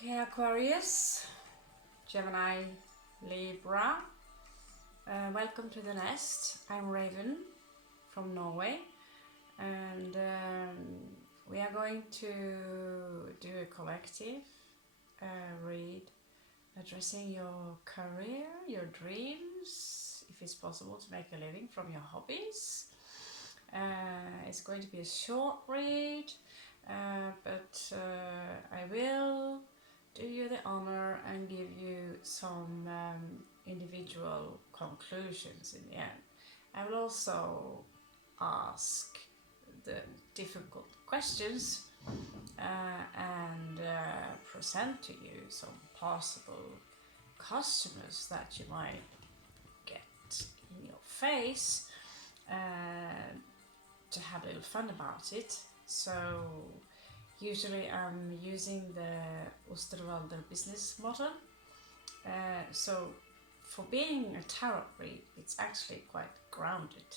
Okay, Aquarius, Gemini-Libra, welcome to the nest. I'm Raven from Norway, and we are going to do a collective read addressing your career, your dreams, if it's possible to make a living from your hobbies. It's going to be a short read, but I will do you the honor and give you some individual conclusions in the end. I will also ask the difficult questions and present to you some possible customers that you might get in your face to have a little fun about it. So usually I'm using the Osterwalder business model. So for being a tarot read, it's actually quite grounded.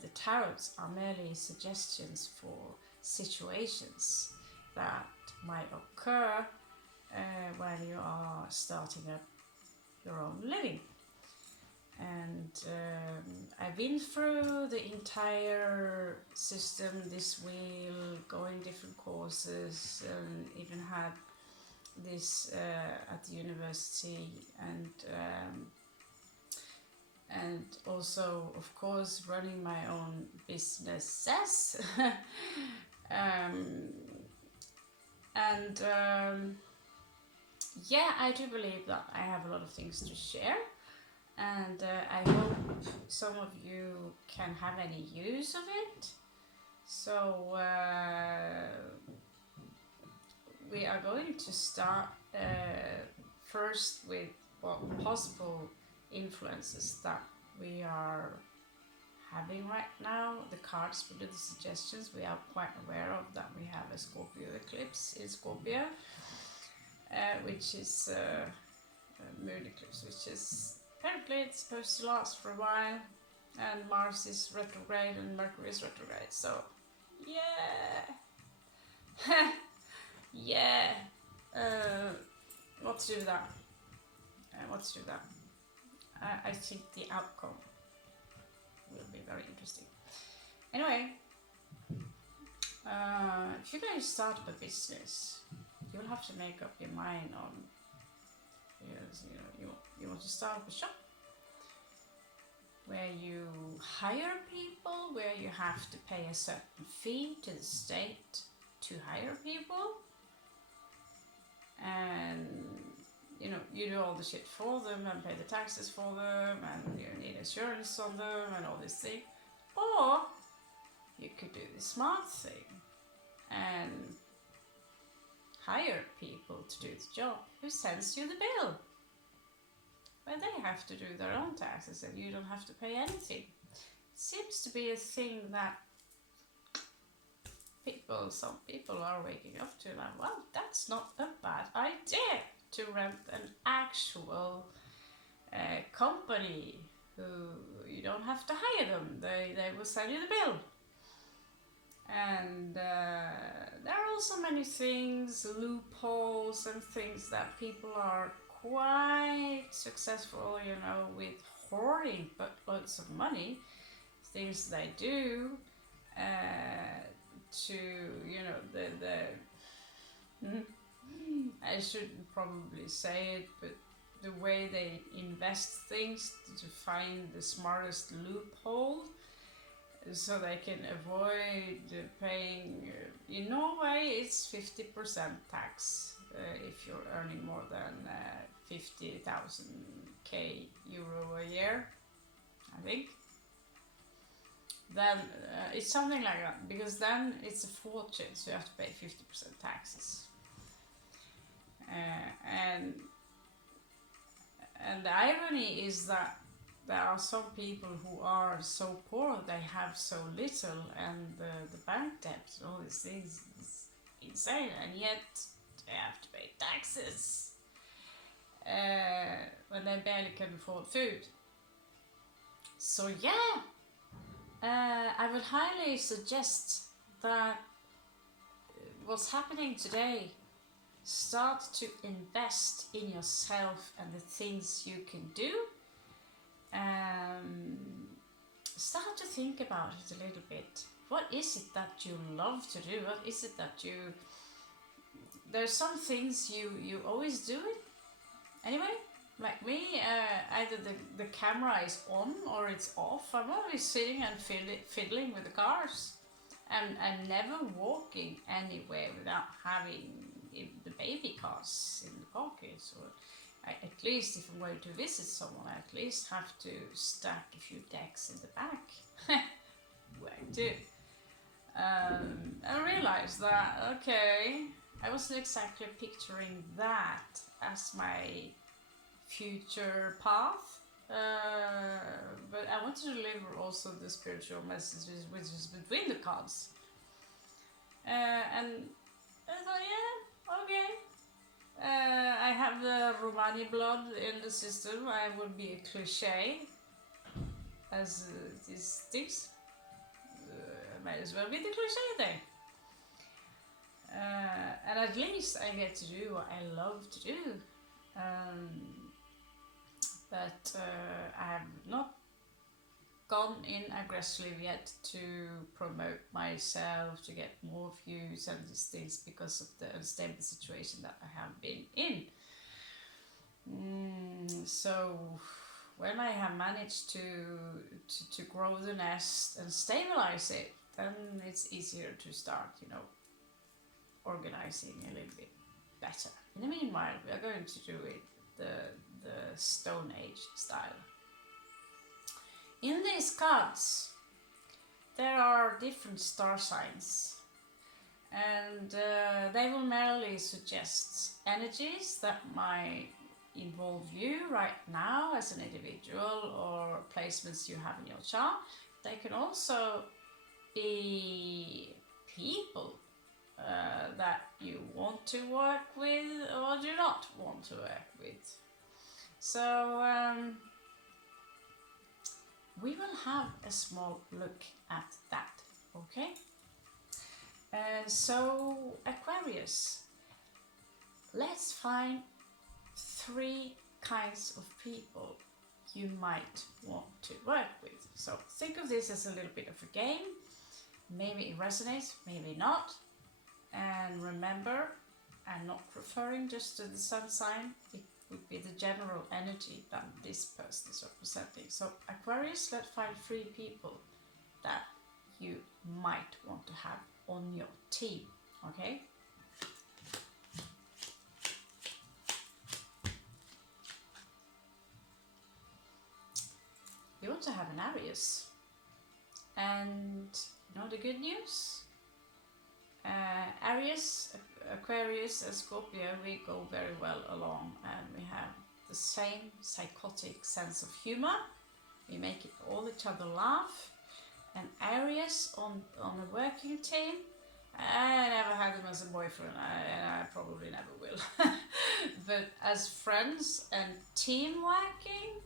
The tarots are merely suggestions for situations that might occur when you are starting up your own living. And I've been through the entire system, this wheel, going different courses, and even had this at the university, and also, of course, running my own businesses. Yeah, I do believe that I have a lot of things to share. And I hope some of you can have any use of it. So we are going to start first with what possible influences that we are having right now. The cards will do the suggestions. We are quite aware of that we have a Scorpio eclipse in Scorpio, which is a moon eclipse, which is apparently it's supposed to last for a while, and Mars is retrograde and Mercury is retrograde, so yeah. Yeah. What to do with that? I think the outcome will be very interesting. Anyway, if you're going to start up a business, you'll have to make up your mind on, you want to start up a shop where you hire people, where you have to pay a certain fee to the state to hire people, and you do all the shit for them and pay the taxes for them, and you need insurance on them and all this thing. Or you could do the smart thing and hire people to do the job who sends you the bill, where they have to do their own taxes and you don't have to pay anything. It seems to be a thing that some people are waking up to now. Well, that's not a bad idea to rent an actual company who you don't have to hire them. They will send you the bill. And there are also many things, loopholes and things that people are quite successful, with hoarding but loads of money, things they do to, I shouldn't probably say it, but the way they invest things to find the smartest loophole so they can avoid paying, in Norway it's 50% tax if you're earning more than 50,000 euro a year, I think. Then it's something like that, because then it's a fortune, so you have to pay 50% taxes. And the irony is that there are some people who are so poor, they have so little, and the bank debt and all these things is insane, and yet they have to pay taxes when they barely can afford food. So yeah, I would highly suggest that what's happening today Start to invest in yourself and the things you can do. Start to think about it a little bit. What is it that you love to do? What is it that you... There's some things you always do it. Anyway, like me, either the camera is on or it's off. I'm always sitting and fiddling with the cars. And I'm never walking anywhere without having the baby cars in the pockets. Or at least if I'm going to visit someone, I at least have to stack a few decks in the back. Where to? I realized that, okay, I wasn't exactly picturing that as my future path, but I want to deliver also the spiritual messages which is between the cards. And I thought, yeah, okay. I have the Romani blood in the system. I would be a cliche as these things. Might as well be the cliche thing. And at least I get to do what I love to do. But I have not gone in aggressively yet to promote myself, to get more views and these things because of the unstable situation that I have been in. So when I have managed to grow the nest and stabilize it, then it's easier to start, organizing a little bit better. In the meanwhile, we are going to do it the Stone Age style. In these cards, there are different star signs, and they will merely suggest energies that might involve you right now as an individual or placements you have in your chart. They can also be people that you want to work with or do not want to work with. So we will have a small look at that, okay? So Aquarius, let's find 3 kinds of people you might want to work with. So think of this as a little bit of a game. Maybe it resonates, maybe not. And remember, I'm not referring just to the sun sign. It would be the general energy that this person is representing. So Aquarius, let's find 3 people that you might want to have on your team, okay? You want to have an Aries. And you know the good news? Aries, Aquarius and Scorpio, we go very well along, and we have the same psychotic sense of humor. We make all each other laugh. And Aries on a working team, I never had them as a boyfriend, and I probably never will. But as friends and team working,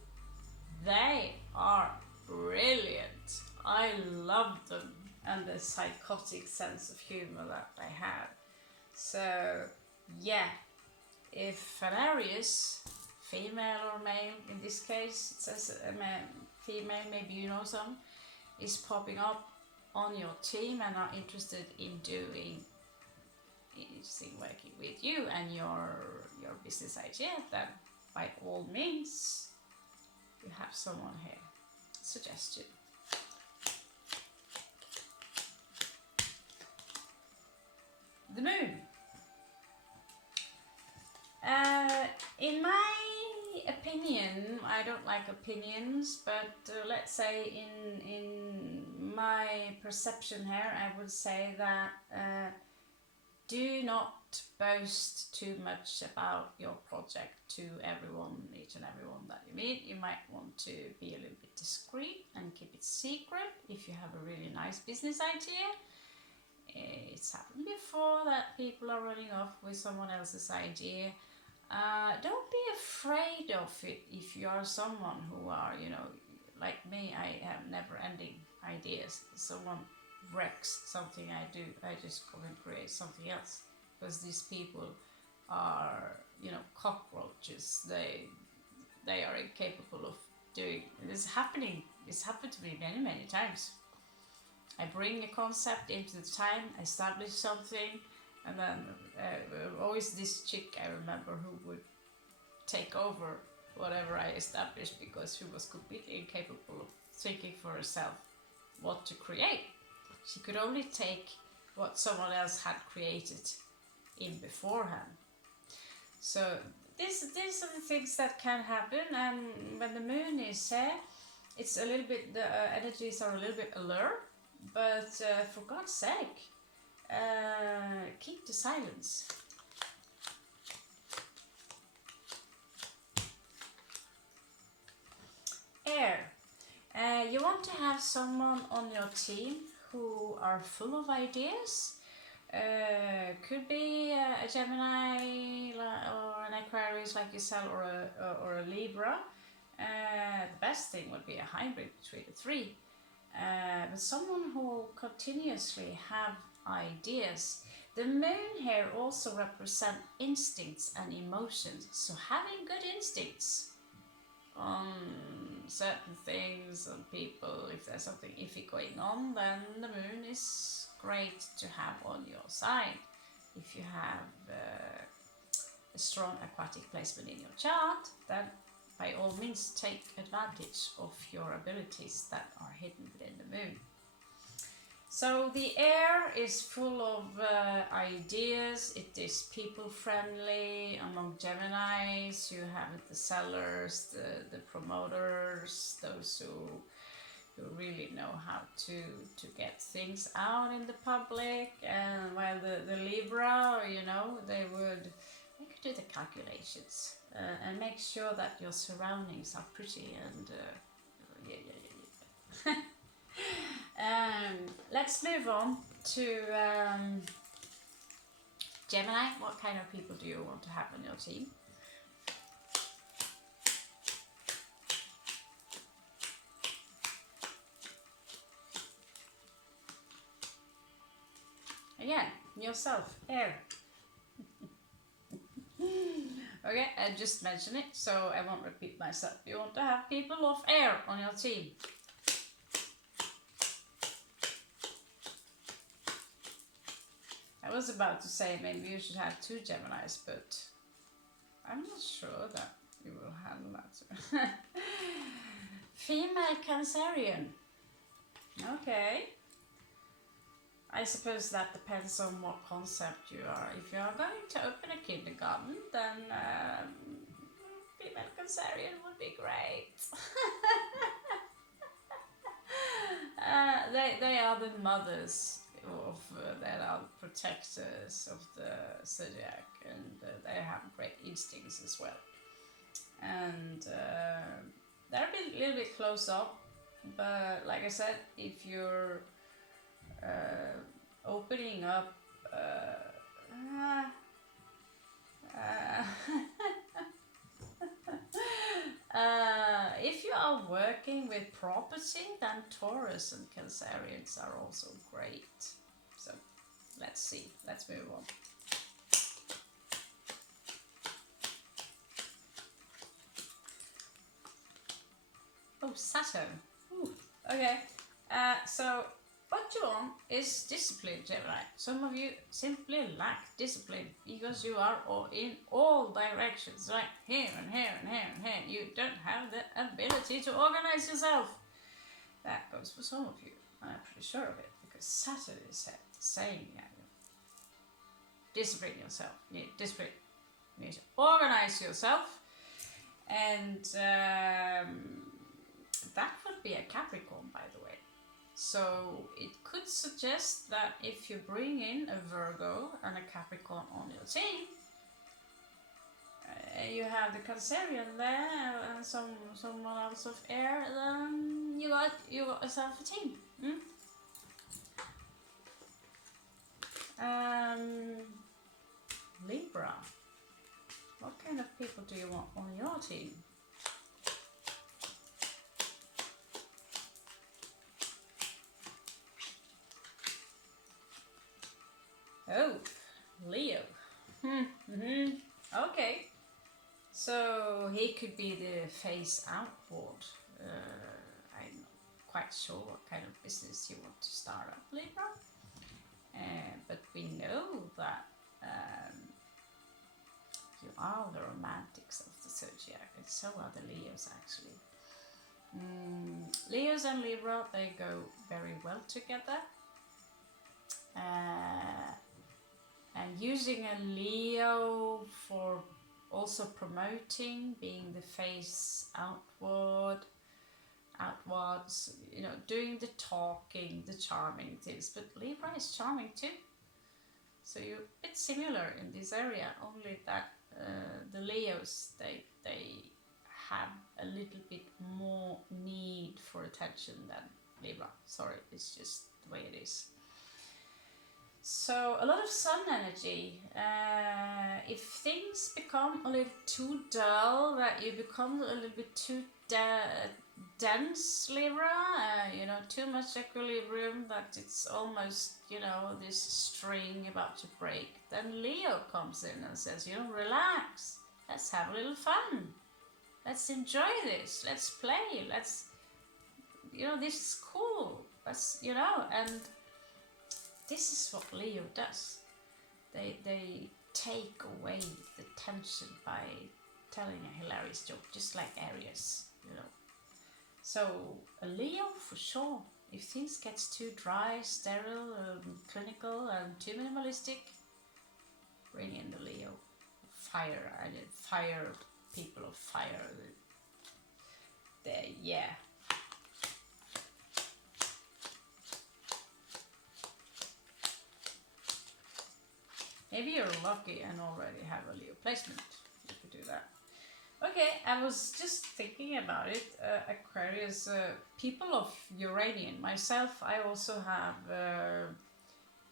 they are brilliant. I love them. And the psychotic sense of humor that I have. So, yeah, if an Aries, female or male, in this case, it says female, maybe you know some, is popping up on your team and are interested in doing interesting working with you and your business idea, then by all means, you have someone here. Suggestion. The moon. In my opinion, I don't like opinions, but let's say in my perception here, I would say that do not boast too much about your project to everyone, each and everyone that you meet. You might want to be a little bit discreet and keep it secret if you have a really nice business idea. It's happened before that people are running off with someone else's idea. Don't be afraid of it if you are someone who are, like me, I have never-ending ideas. Someone wrecks something I do, I just go and create something else. Because these people are, you know, cockroaches. They are incapable of doing. This is happening. It's happened to me many, many times. I bring a concept into the time, establish something, and then always this chick I remember who would take over whatever I established because she was completely incapable of thinking for herself what to create. She could only take what someone else had created in beforehand. So these are the things that can happen, and when the moon is here, it's a little bit, the energies are a little bit alert, but for God's sake, keep the silence. Air. You want to have someone on your team who are full of ideas. Could be a Gemini or an Aquarius like yourself, or a Libra. The best thing would be a hybrid between the three. But someone who continuously have ideas. The moon here also represents instincts and emotions. So having good instincts on certain things, on people, if there's something iffy going on, then the moon is great to have on your side. If you have a strong aquatic placement in your chart, then by all means take advantage of your abilities that are hidden within the moon. So the air is full of ideas. It is people friendly. Among Geminis you have the sellers, the promoters, those who really know how to get things out in the public. And while the Libra, you know, they could do the calculations and make sure that your surroundings are pretty and let's move on to Gemini. What kind of people do you want to have on your team? Again, yourself, air. Okay, I just mentioned it, so I won't repeat myself. You want to have people of air on your team. I was about to say maybe you should have 2 Geminis, but I'm not sure that you will handle that. Female Cancerian. Okay. I suppose that depends on what concept you are. If you are going to open a kindergarten, then female Cancerian would be great. They are the mothers of, they are the protectors of the zodiac, and they have great instincts as well. And they're a little bit close up, but like I said, if you're opening up if you are working with property, then Taurus and Cancerians are also great. So let's see, let's move on. Oh, Saturn. Ooh, okay, so what you want is discipline, Gemini. Some of you simply lack discipline because you are in all directions, right? Here and here and here and here. You don't have the ability to organize yourself. That goes for some of you. I'm pretty sure of it, because Saturn is saying, yeah, discipline yourself. You need discipline. You need to organize yourself. And that would be a Capricorn, by the way. So it could suggest that if you bring in a Virgo and a Capricorn on your team, you have the Cancerian there and someone else of air, then you got yourself a team. Libra. What kind of people do you want on your team? Oh, Leo. Okay. So he could be the face outward. I'm not quite sure what kind of business you want to start up, Libra. But we know that you are the romantics of the zodiac, and so are the Leos actually. Leos and Libra, they go very well together. And using a Leo for also promoting, being the face outwards, you know, doing the talking, the charming things. But Libra is charming too. So you're a bit similar in this area, only that the Leos, they have a little bit more need for attention than Libra. Sorry, it's just the way it is. So a lot of sun energy. If things become a little too dull, that you become a little bit too dense, Libra, you know, too much equilibrium, that it's almost, you know, this string about to break, then Leo comes in and says, you know, relax, let's have a little fun, let's enjoy this, let's play, let's, you know, this is cool, let's, you know. And this is what Leo does. They take away the tension by telling a hilarious joke, just like Aries, you know. So a Leo for sure. If things gets too dry, sterile, clinical, and too minimalistic, bring in the Leo. Fire, fire people of fire. Yeah. Maybe you're lucky and already have a Leo placement. You could do that. Okay, I was just thinking about it. Aquarius, people of Uranian. Myself, I also have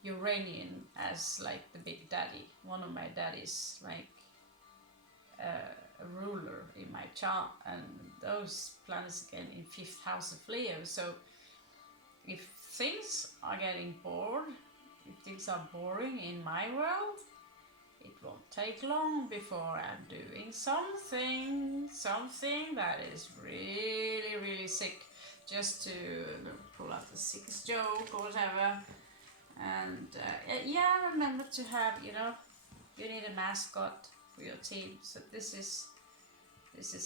Uranian as like the big daddy. One of my daddies, like a ruler in my chart. And those planets again in 5th house of Leo. So if things are getting bored, if things are boring in my world, it won't take long before I'm doing something that is really, really sick, just to pull out the 6th joke or whatever. And yeah, remember to have, you know, you need a mascot for your team. So this is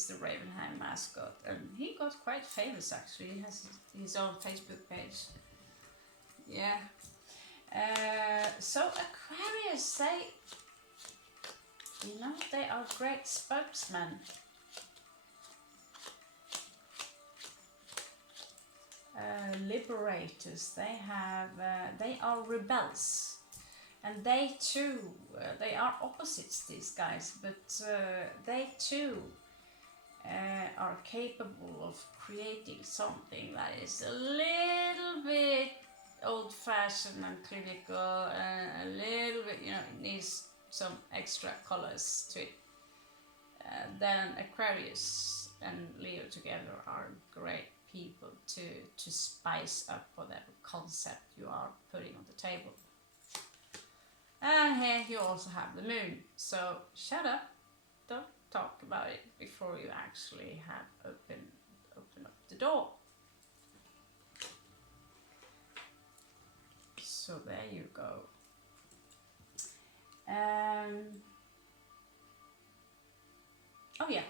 the Ravenheim mascot, and he got quite famous actually. He has his own Facebook page. Yeah. So Aquarius, they are great spokesmen. Liberators. They are rebels, and they too, they are opposites, these guys, but they too are capable of creating something that is a little bit old-fashioned and clinical, a little bit, you know, it needs some extra colors to it. Then Aquarius and Leo together are great people to spice up whatever concept you are putting on the table. And here you also have the moon. So shut up, don't talk about it before you actually have open up the door. So there you go. Oh yeah.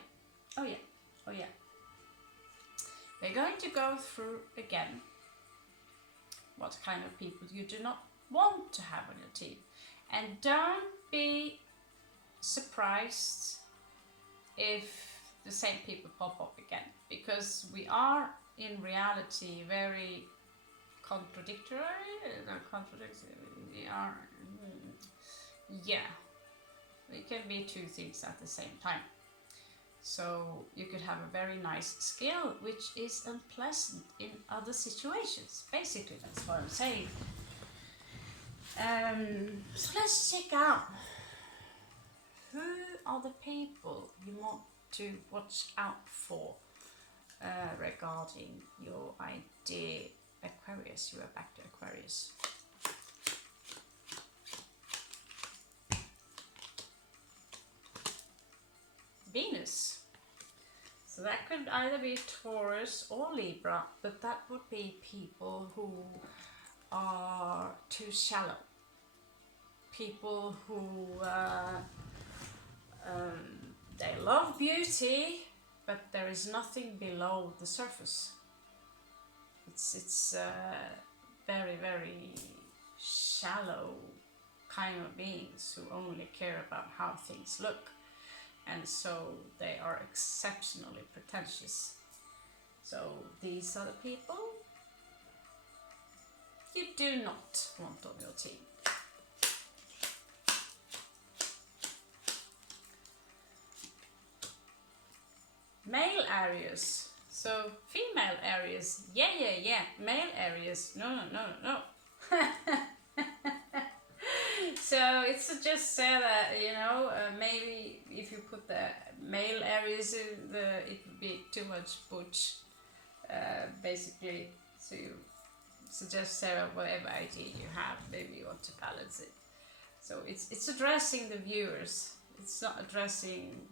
We're going to go through again what kind of people you do not want to have on your team. And don't be surprised if the same people pop up again, because we are in reality very contradictory. We are, yeah, we can be two things at the same time. So you could have a very nice skill which is unpleasant in other situations. Basically, that's what I'm saying. So let's check out who are the people you want to watch out for regarding your idea. Aquarius, you are back to Aquarius. Venus. So that could either be Taurus or Libra, but that would be people who are too shallow. People who they love beauty, but there is nothing below the surface. It's very, very shallow kind of beings who only care about how things look, and so they are exceptionally pretentious. So these are the people you do not want on your team. Male Aries. So female Aries, yeah. Male Aries, no. So it's just say that, you know, maybe if you put the male Aries in it would be too much butch, basically. So you suggest Sarah whatever idea you have, maybe you want to balance it. So it's addressing the viewers. It's not addressing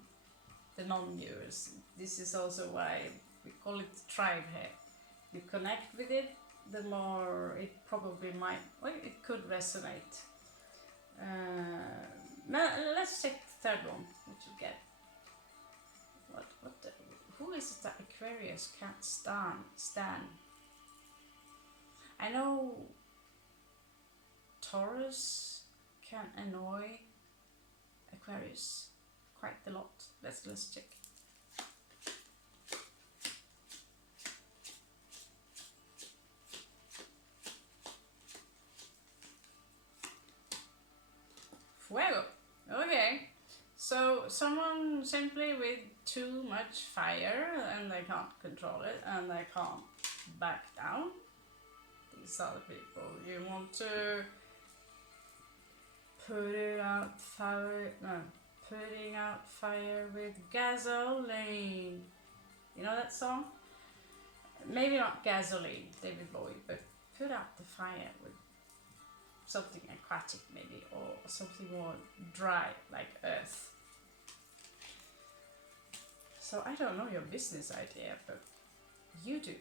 the non-viewers. This is also why we call it the tribe here. You connect with it, the more it probably might, well, it could resonate. Let's check the third one. What you get? Who is it that Aquarius can't stand? I know Taurus can annoy Aquarius quite a lot. Let's check. Fuego. Okay. So someone simply with too much fire and they can't control it and they can't back down. These are the people you want to putting out fire with gasoline. You know that song? Maybe not gasoline, David Bowie, but put out the fire with something aquatic maybe, or something more dry like earth. So I don't know your business idea, but you do.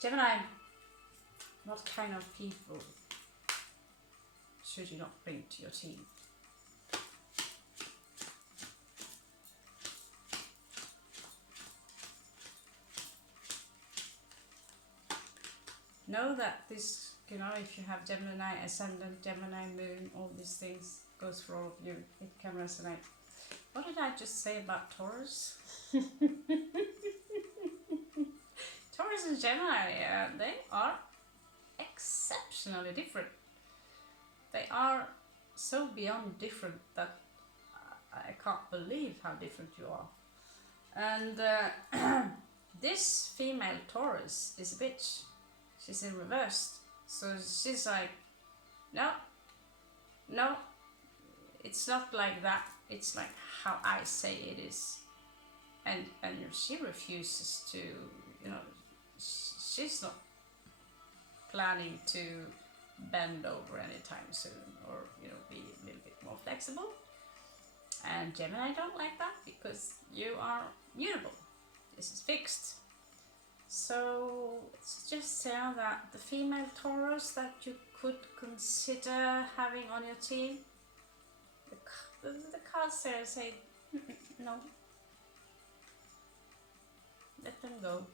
Gemini, what kind of people should you not bring to your team? Know that this, you know, if you have Gemini Ascendant, Gemini Moon, all these things goes for all of you. It can resonate. What did I just say about Taurus? Taurus and Gemini, they are exceptionally different. They are so beyond different that I can't believe how different you are. And this female Taurus is a bitch. She's in reverse. So she's like, no, it's not like that. It's like how I say it is. And she refuses to, you know, she's not planning to bend over anytime soon, or, you know, be a little bit more flexible. And Gemini don't like that because you are mutable. This is fixed. So it's just say that the female Taurus that you could consider having on your team, the cards there say no. Let them go.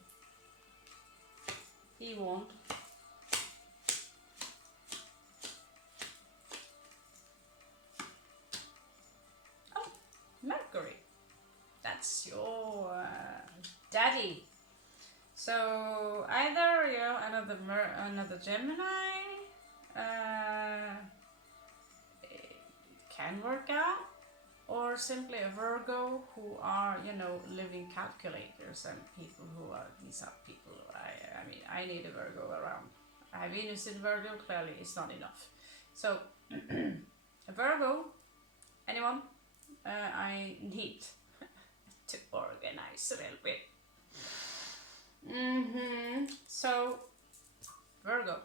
Be warned. Oh, Mercury. That's your daddy. So either, you know, another Gemini can work out, or simply a Virgo who are, you know, living calculators, and people who are, these are people, I mean, I need a Virgo around. I have Venus in Virgo, clearly it's not enough. So a Virgo, anyone, I need to organize a little bit. So Virgo.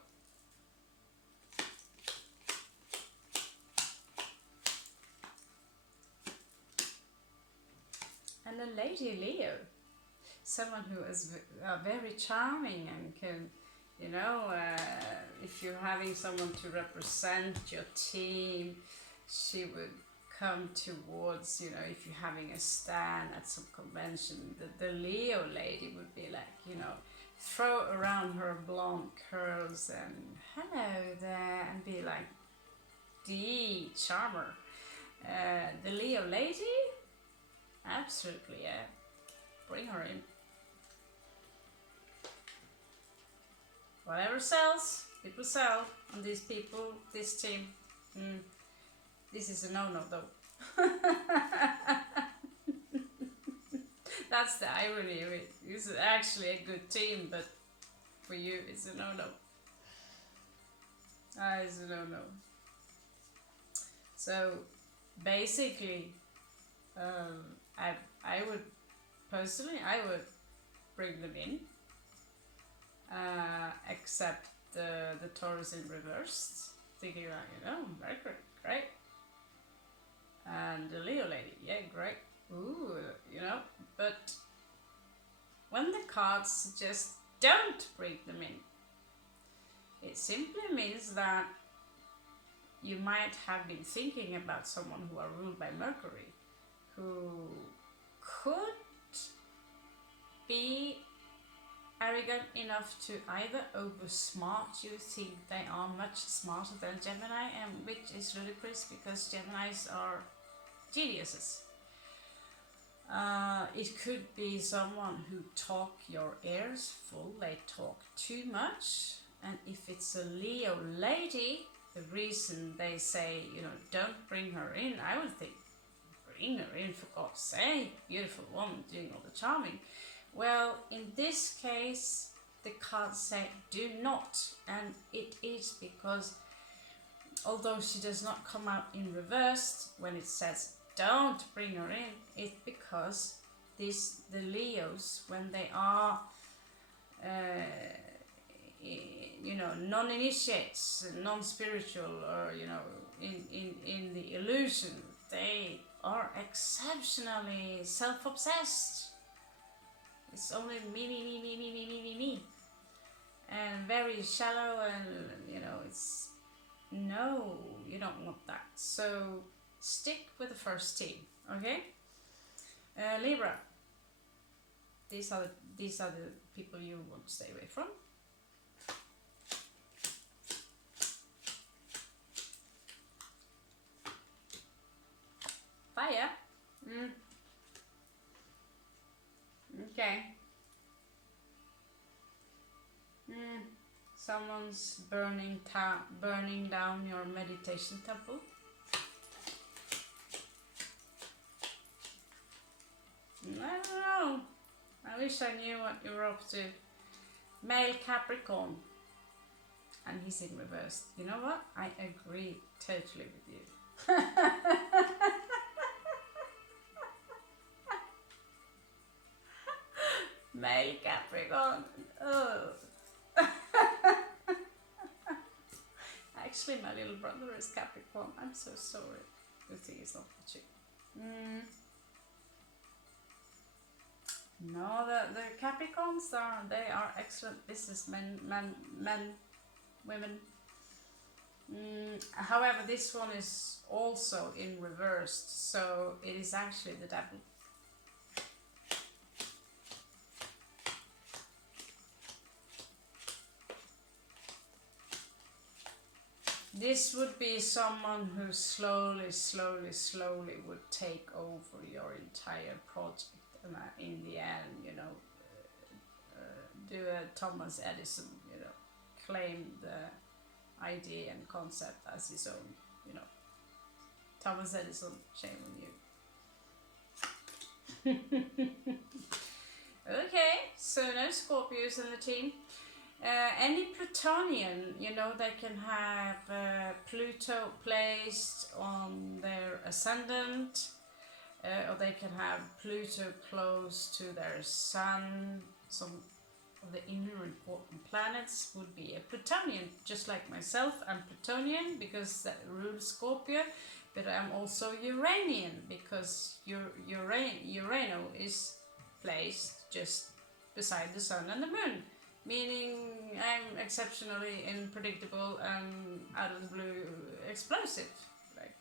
And a Lady Leo, someone who is very charming and can, you know, if you're having someone to represent your team, she would come towards, you know, if you're having a stand at some convention, the Leo lady would be like, you know, throw around her blonde curls and hello there, and be like the charmer. The Leo lady, absolutely, yeah, bring her in. Whatever sells, it will sell on these people, this team. This is a no-no though. That's the irony of it. It's actually a good team, but for you it's a no-no. It's a no-no. So basically, I would personally, I would bring them in. Except the Taurus in reversed, thinking like, you know, Mercury, great. And the Leo lady, yeah, great. Ooh, you know, but when the cards suggest don't bring them in, it simply means that you might have been thinking about someone who are ruled by Mercury, who could be arrogant enough to either oversmart you, think they are much smarter than Gemini, and which is ludicrous because Geminis are geniuses. It could be someone who talk your ears full, they talk too much, and if it's a Leo lady, the reason they say, you know, don't bring her in, I would think, bring her in for God's sake, beautiful woman doing all the charming. Well, in this case, the cards say do not, and it is because although she does not come out in reversed when it says don't bring her in, it's because the Leos, when they are you know, non-initiates, non-spiritual, or you know, in the illusion, they are exceptionally self-obsessed. It's only me, and very shallow, and you know, it's no, you don't want that. So stick with the first team, okay? Libra. These are the people you want to stay away from. Fire. Okay. Someone's burning down your meditation temple. I don't know. I wish I knew what you were up to. Male Capricorn. And he's in reverse. You know what? I agree totally with you. Male Capricorn. Oh. Actually, my little brother is Capricorn. I'm so sorry. Good thing it's not watching. No, the Capricorns they are excellent businessmen, men, women. However, this one is also in reversed, so it is actually the devil. This would be someone who slowly would take over your entire project, and in the end, you know, do a Thomas Edison, you know, claim the idea and concept as his own, you know. Thomas Edison, shame on you. Okay, so no Scorpios in the team. Any Plutonian, you know, they can have Pluto placed on their ascendant, or they can have Pluto close to their sun, of the inner important planets would be a Plutonian, just like myself. I'm Plutonian because that rules Scorpio, but I'm also Uranian because Urano is placed just beside the Sun and the Moon, meaning I'm exceptionally unpredictable and out of the blue explosive, like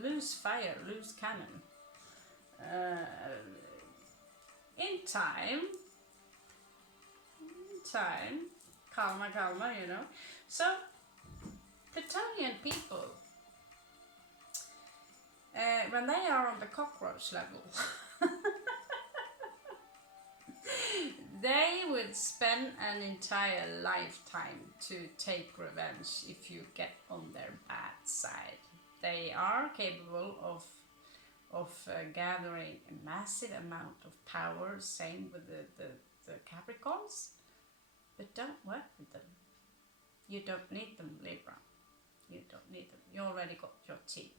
loose fire, loose cannon. In time, calma, you know. So, Plutonian people, when they are on the cockroach level, they would spend an entire lifetime to take revenge if you get on their bad side. They are capable of gathering a massive amount of power, same with the Capricorns, but don't work with them. You don't need them, Libra. You don't need them. You already got your team.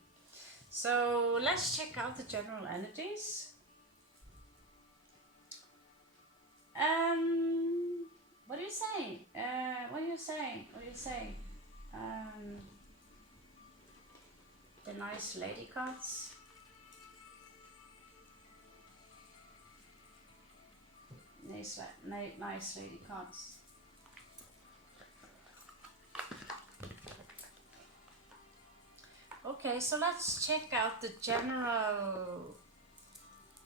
So let's check out the general energies. What are you saying? What are you saying? The nice lady cards. Nice lady cards. Okay, so let's check out the general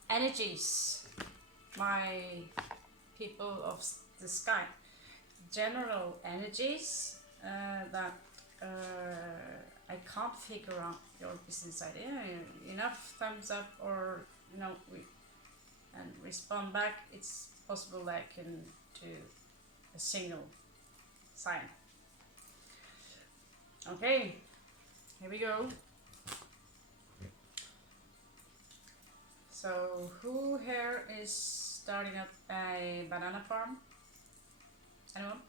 energies, my people of the sky. General energies that I can't figure out your business idea. Enough thumbs up, or and respond back. It's possible that I can do a single sign. Okay, here we go. So who here is starting up a banana farm? Anyone?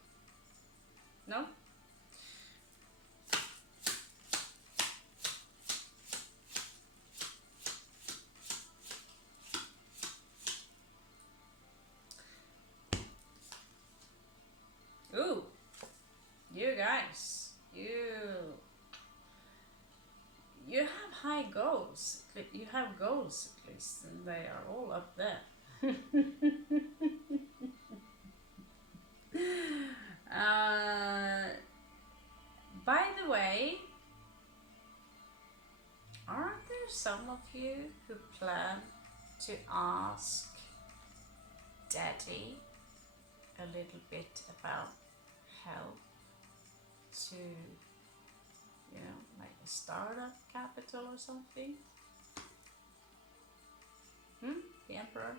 No? Ooh, you guys, you have high goals. You have goals at least, and they are all up there. By the way, aren't there some of you who plan to ask Daddy a little bit about help to, like a startup capital or something? The Emperor?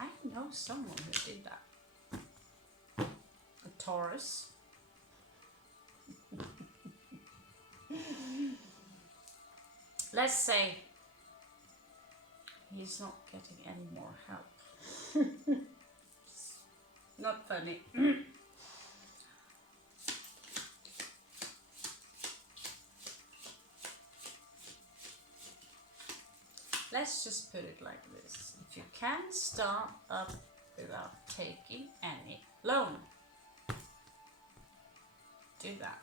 I know someone who did that. A Taurus. Let's say he's not getting any more help. Not funny. Let's just put it like this. If you can start up without taking any loan, do that.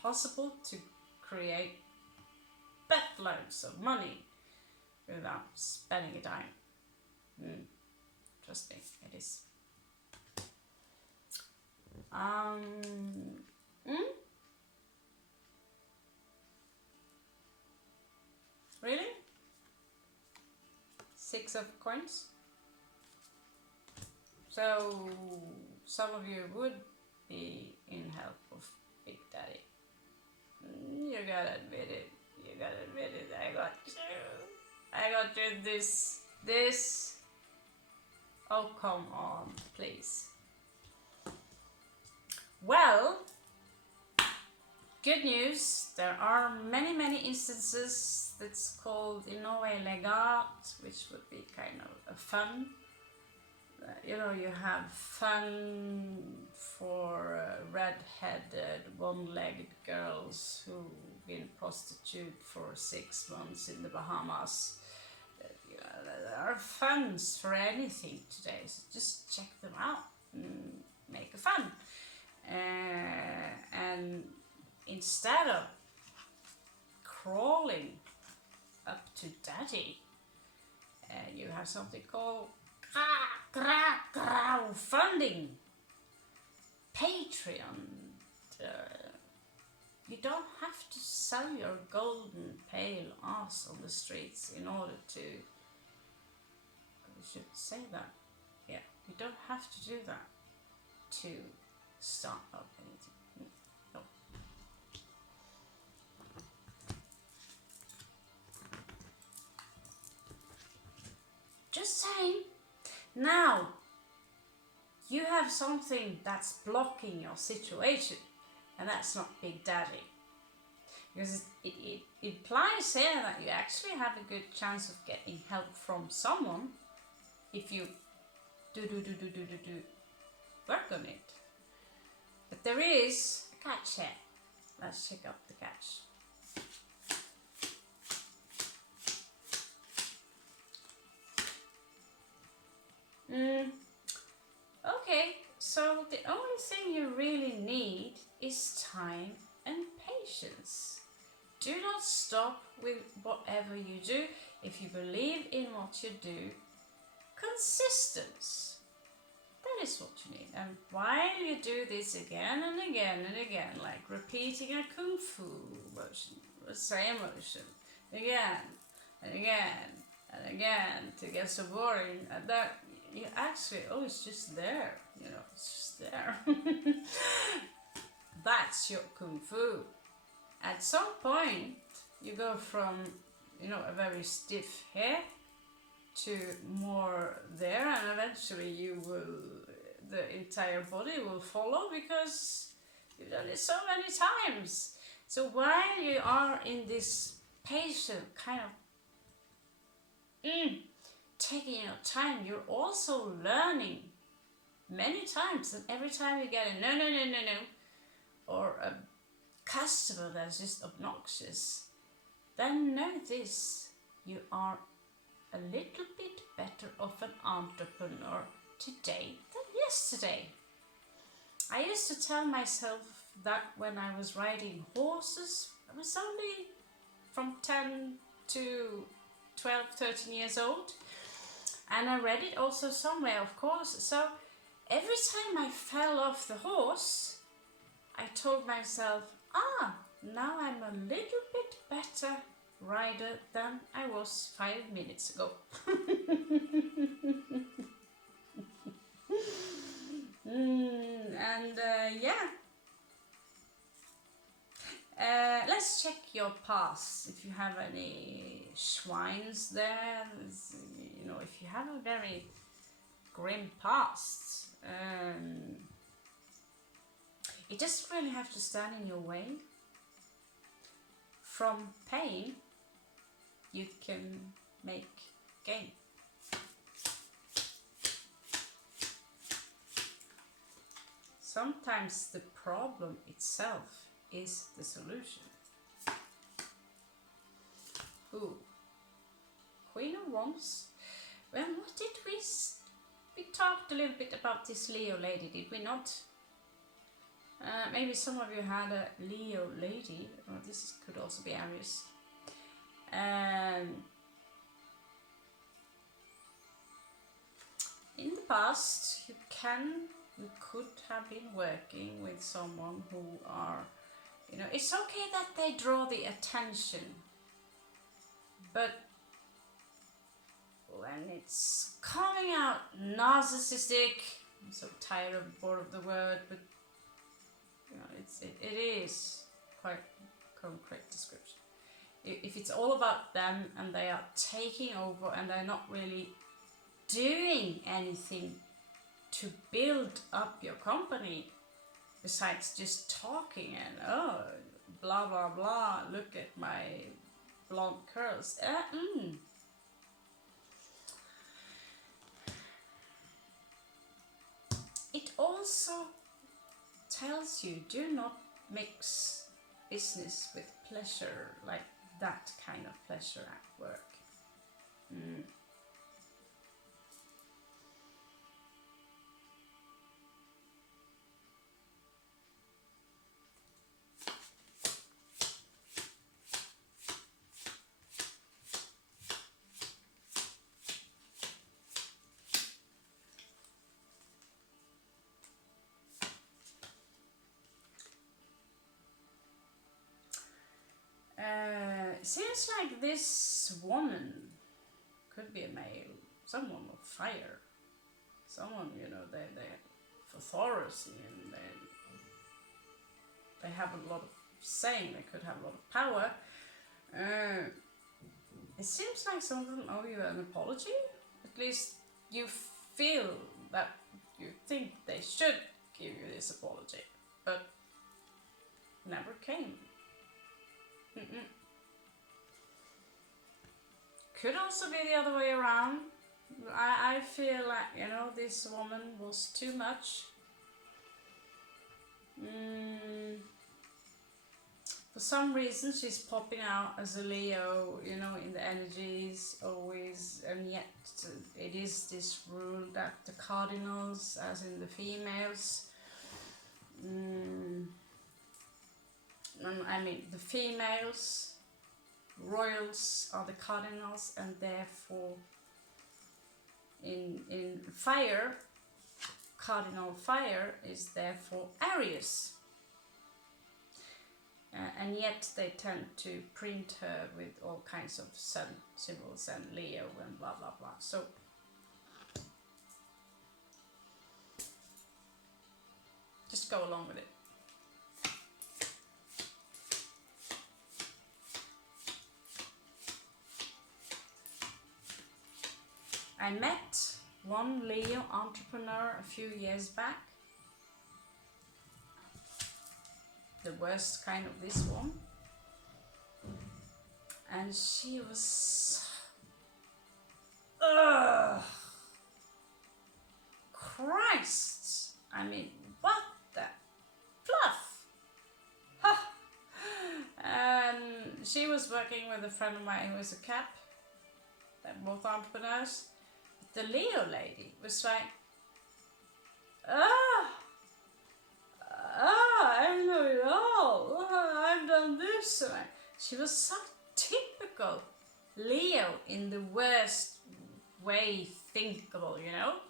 Possible to create buttloads of money without spending a dime. Trust me, it is. Really? 6 of coins. So some of you would be in help of Big Daddy. You gotta admit it. I got you this. Oh, come on, please. Well, good news. There are many instances that's called in Norway legat, which would be kind of a fun. You have fun for red-headed, one-legged girls who've been prostitute for 6 months in the Bahamas. You there are funds for anything today, so just check them out and make a fun. And instead of crawling up to daddy, you have something called crowdfunding, Patreon. You don't have to sell your golden pale ass on the streets in order to, I should say that, yeah, you don't have to do that to start up anything. No. Just saying. Now, you have something that's blocking your situation, and that's not Big Daddy. Because it implies here that you actually have a good chance of getting help from someone if you do work on it. But there is a catch here. Let's check out the catch. Okay, so the only thing you really need is time and patience. Do not stop with whatever you do. If you believe in what you do, consistency. That is what you need. And while you do this again and again and again, like repeating a kung fu motion, the same motion, again and again and again, to get so boring, and that you actually, oh, it's just there, you know, it's just there. That's your kung fu. At some point, you go from, you know, a very stiff hair to more there, and eventually you will, the entire body will follow because you've done it so many times. So while you are in this patient kind of taking your time, you're also learning many times, and every time you get a no, or a customer that's just obnoxious, then know this, you are a little bit better of an entrepreneur today than yesterday. I used to tell myself that when I was riding horses. I was only from 10 to 12, 13 years old, and I read it also somewhere, of course. So every time I fell off the horse, I told myself, now I'm a little bit better rider than I was 5 minutes ago. Let's check your past. If you have any swines there, you know, if you have a very grim past, it doesn't really have to stand in your way. From pain, you can make gain. Sometimes the problem itself is the solution. Ooh, Queen of Wands. Well, what did we talked a little bit about this Leo lady, did we not? Maybe some of you had a Leo lady, or this could also be Aries. In the past, you could have been working with someone who are, you know, it's okay that they draw the attention, but when it's coming out narcissistic, I'm so tired of bored of the word, but you know, it is quite concrete description. If it's all about them and they are taking over and they're not really doing anything to build up your company besides just talking and blah blah blah, look at my blonde curls. It also tells you, do not mix business with pleasure, like that kind of pleasure at work. seems like this woman could be a male, someone of fire, someone, you know, they for Taurus, and they have a lot of saying, they could have a lot of power. It seems like some of them owe you an apology. At least you feel that you think they should give you this apology, but never came. Could also be the other way around. I feel like, you know, this woman was too much. For some reason she's popping out as a Leo, you know, in the energies always, and yet it is this rule that the cardinals, as in the females, I mean the females, royals are the cardinals, and therefore in fire, cardinal fire is therefore Aries. And yet they tend to print her with all kinds of sun symbols and Leo and blah blah blah. So just go along with it. I met one Leo entrepreneur a few years back. The worst kind of this one, and she was Christ, I mean, what the fluff. And she was working with a friend of mine who was a cap. They're both entrepreneurs. But the Leo lady was like, I know it all. I've done this. And she was so typical Leo in the worst way thinkable, you know.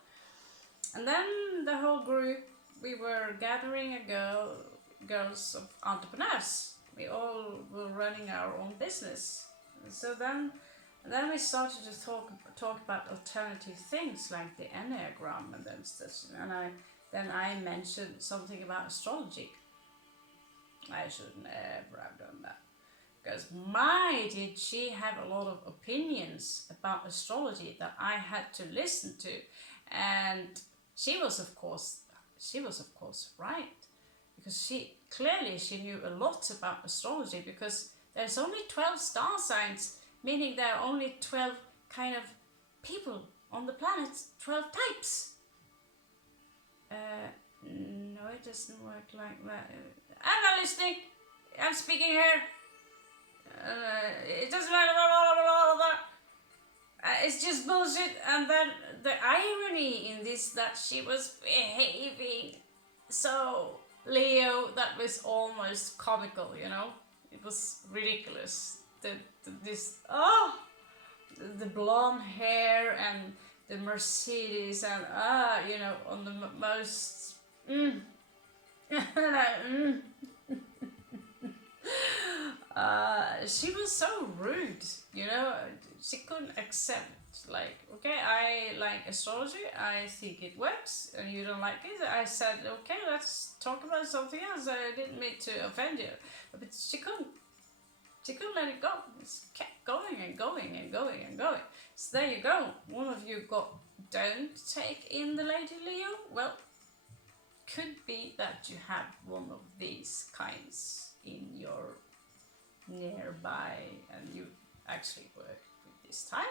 And then the whole group, we were gathering girls of entrepreneurs. We all were running our own business. So then we started to talk about alternative things like the Enneagram and then stuff. And I mentioned something about astrology. I should never have done that. Because my, did she have a lot of opinions about astrology that I had to listen to. And she was of course right. Because she knew a lot about astrology, because there's only 12 star signs, meaning there are only 12 kind of people on the planet, 12 types. No, it doesn't work like that. I'm not listening. I'm speaking here. It doesn't matter. It's just bullshit. And then the irony in this, that she was behaving so Leo, that was almost comical, you know. It was ridiculous. The blonde hair and the Mercedes and you know, on the most she was so rude, you know. She couldn't accept, like, okay, I like astrology, I think it works, and you don't like it. I said, okay, let's talk about something else. I didn't mean to offend you, but she couldn't let it go. It kept going and going and going and going. So there you go. One of you don't take in the Lady Leo. Well, could be that you have one of these kinds in your nearby, and you actually work with this type.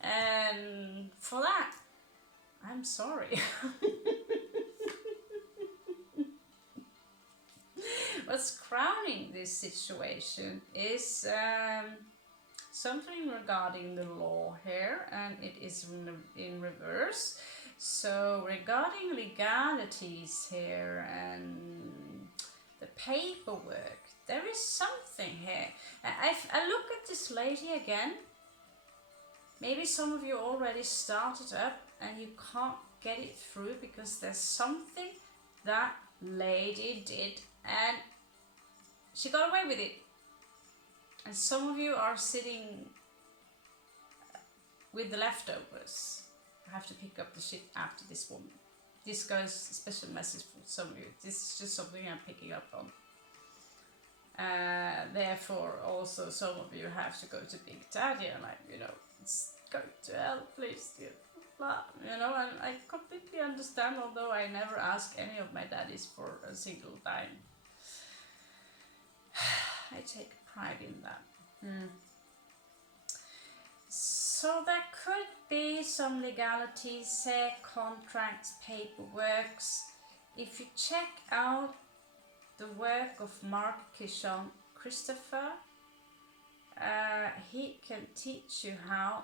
And for that, I'm sorry. What's crowning this situation is something regarding the law here, and it is in reverse. So regarding legalities here and the paperwork, there is something here. I look at this lady again. Maybe some of you already started up and you can't get it through because there's something that lady did and she got away with it. And some of you are sitting with the leftovers. I have to pick up the shit after this one. This goes a special message for some of you. This is just something I'm picking up on. Therefore, also some of you have to go to Big Daddy and like, you know, it's going to hell, please, dear. Blah. You know, and I completely understand, although I never ask any of my daddies for a single dime. I take pride in that. So there could be some legalities, say contracts, paperworks. If you check out the work of Mark Kishon Christopher, he can teach you how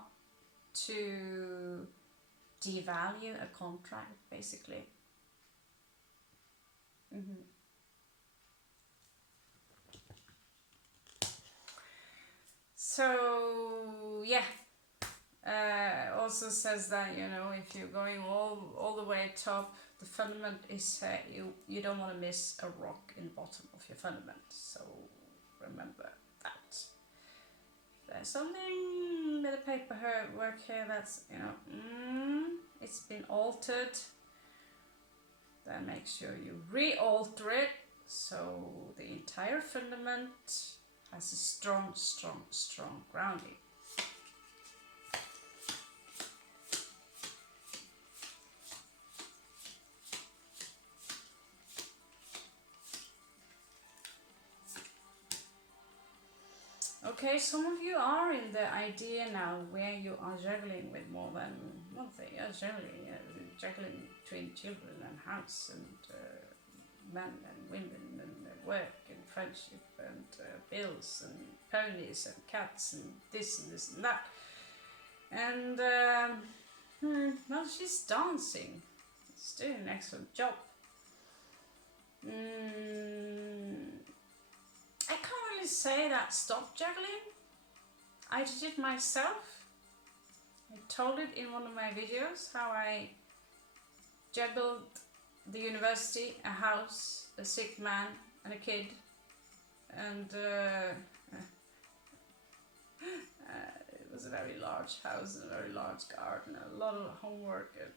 to devalue a contract, basically. So yeah, also says that, you know, if you're going all the way top, the fundament is you don't want to miss a rock in the bottom of your fundament. So remember that. There's something with the paperwork here that's, you know, it's been altered. Then make sure you re-alter it so the entire fundament has a strong grounding. Okay, some of you are in the idea now where you are juggling with more than one thing. You're juggling between children and house and men and women and work and friendship and bills and ponies and cats and this and that. And well, she's dancing. She's doing an excellent job. I can't really say that stop juggling. I did it myself. I told it in one of my videos how I juggled the university, a house, a sick man and a kid, and it was a very large house and a very large garden, a lot of homework and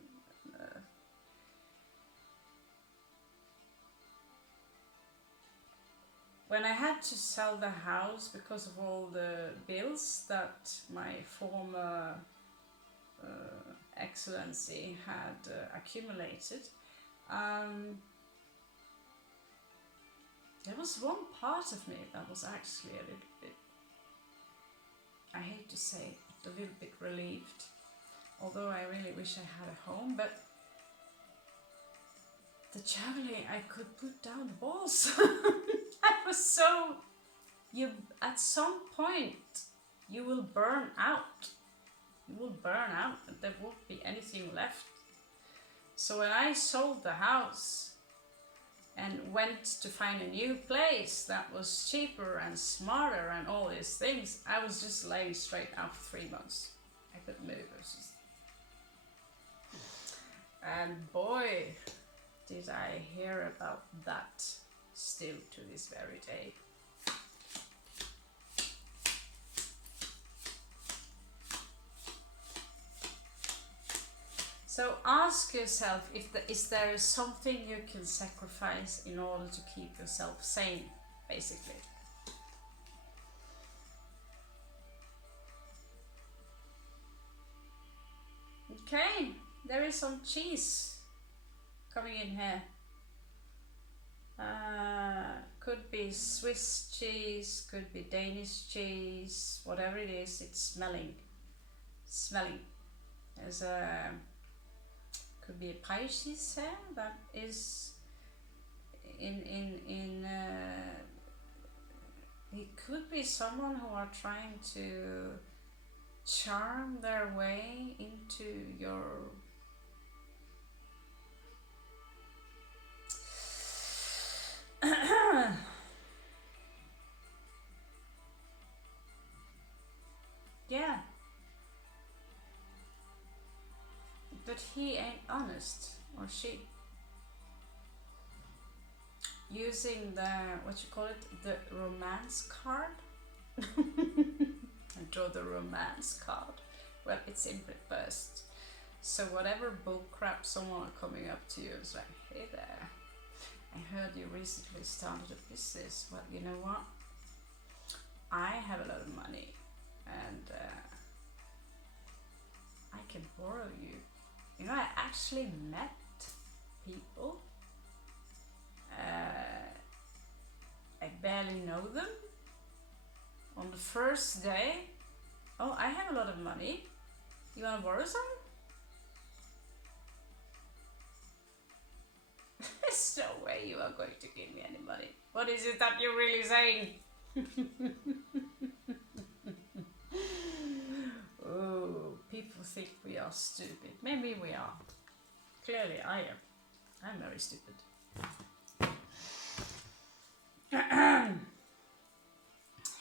when I had to sell the house because of all the bills that my former excellency had accumulated, there was one part of me that was actually a little bit, I hate to say it, a little bit relieved, although I really wish I had a home, but the juggling, I could put down the balls. I was so, at some point you will burn out. You will burn out and there won't be anything left. So when I sold the house and went to find a new place that was cheaper and smarter and all these things, I was just laying straight out for 3 months. I couldn't move. And boy, did I hear about that still to this very day. So ask yourself if is there something you can sacrifice in order to keep yourself sane, basically. Okay, there is some cheese coming in here. Could be Swiss cheese, could be Danish cheese, whatever it is, it's smelling. There's a, could be a pie cheese here that is it could be someone who are trying to charm their way into your yeah, but he ain't honest, or she, using the, what you call it, the romance card. and draw the romance card. Well, it's in reversed. So whatever bullcrap someone are coming up to you is like, hey there, I heard you recently started a business. Well, you know what? I have a lot of money and I can borrow you. You know, I actually met people. I barely know them. On the first day, oh, I have a lot of money. You want to borrow some? There's no way you are going to give me any money. What is it that you're really saying? Oh, people think we are stupid. Maybe we are. Clearly I am. I'm very stupid.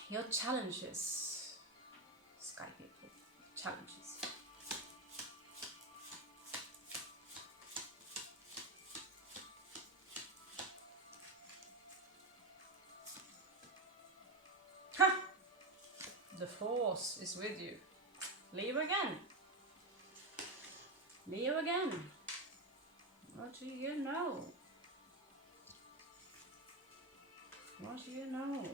Your challenges, sky people, challenges. Ha! The force is with you. Leo again. Leo again. What do you know? What do you know?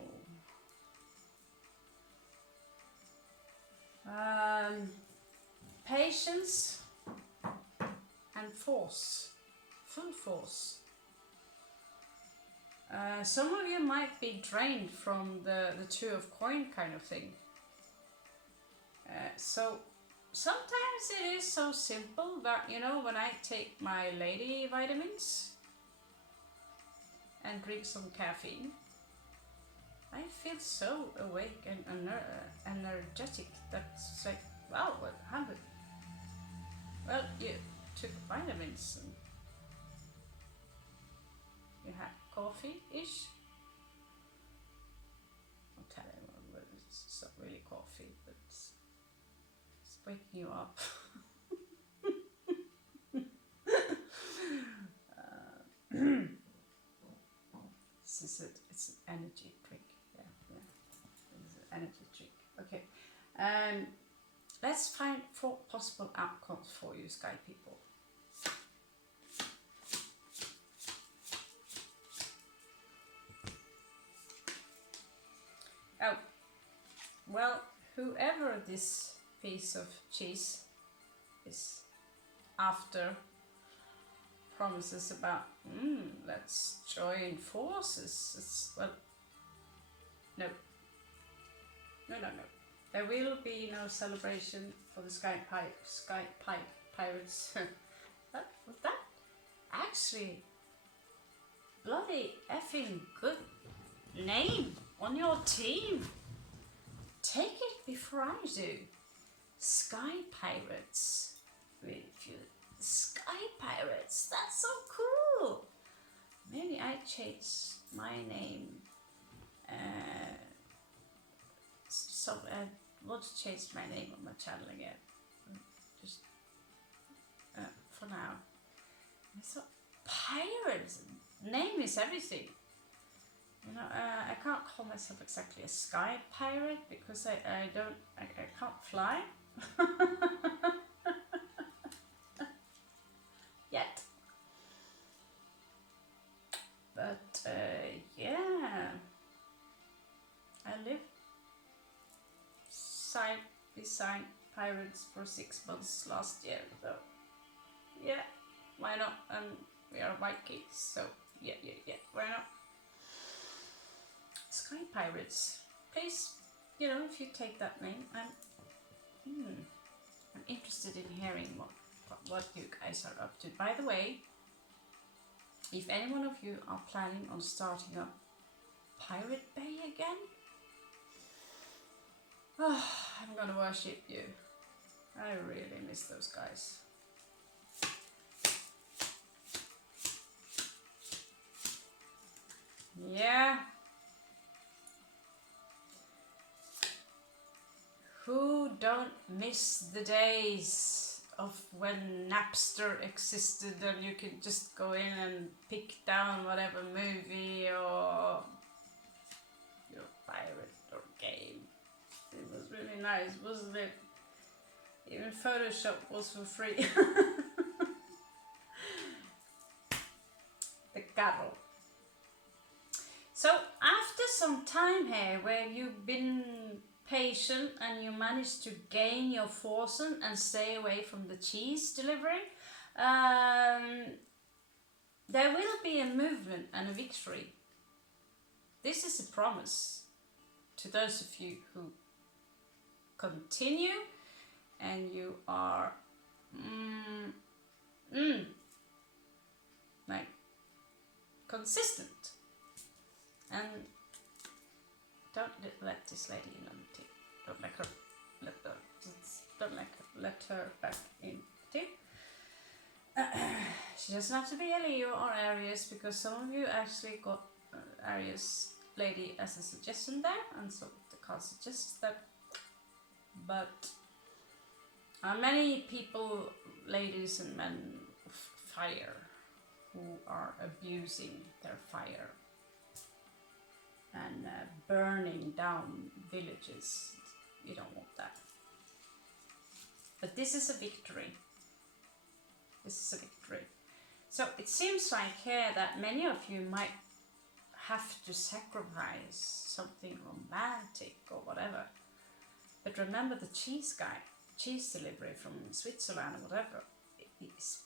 Patience and force. Full force. Some of you might be drained from the two of coin kind of thing. So sometimes it is so simple that, you know, when I take my lady vitamins and drink some caffeine, I feel so awake and energetic. That's like, wow, what happened? Well, you took vitamins and you had coffee-ish. I'm telling you, well, it's not really coffee, but it's waking you up. This is it. It's an energy drink. Yeah. It's an energy drink. Okay. Let's find 4 possible outcomes for you, sky people. Oh, well, whoever this piece of cheese is after promises about, let's join forces. It's, well, no. There will be no celebration for the sky pirates. That actually bloody effing good name on your team. Take it before I do. Sky Pirates. If you Sky Pirates, that's so cool. Maybe I change my name. Want to change my name on my channel again. Just for now. I thought pirates. Name is everything. You know, I can't call myself exactly a sky pirate because I can't fly. Yet. But yeah, I lived side beside pirates for 6 months last year, so yeah, why not? We are Vikings, so yeah, why not? Sky Pirates, please, you know, if you take that name, I'm interested in hearing what you guys are up to. By the way, if any one of you are planning on starting up Pirate Bay again, I'm gonna worship you. I really miss those guys. Yeah. Who don't miss the days of when Napster existed and you could just go in and pick down whatever movie or your pirate or game really nice, wasn't it? Even Photoshop was for free. The Carol. So after some time here where you've been patient and you managed to gain your fortune and stay away from the cheese delivery, there will be a movement and a victory. This is a promise to those of you who continue and you are like consistent. And don't let this lady in on the tea. Don't let her back in the tea. She doesn't have to be a Leo or Aries, because some of you actually got Aries lady as a suggestion there, and so the card suggests that. But many people, ladies and men of fire, who are abusing their fire and burning down villages. You don't want that. But this is a victory. This is a victory. So it seems like here that many of you might have to sacrifice something romantic or whatever. But remember, the cheese guy, cheese delivery from Switzerland or whatever, it is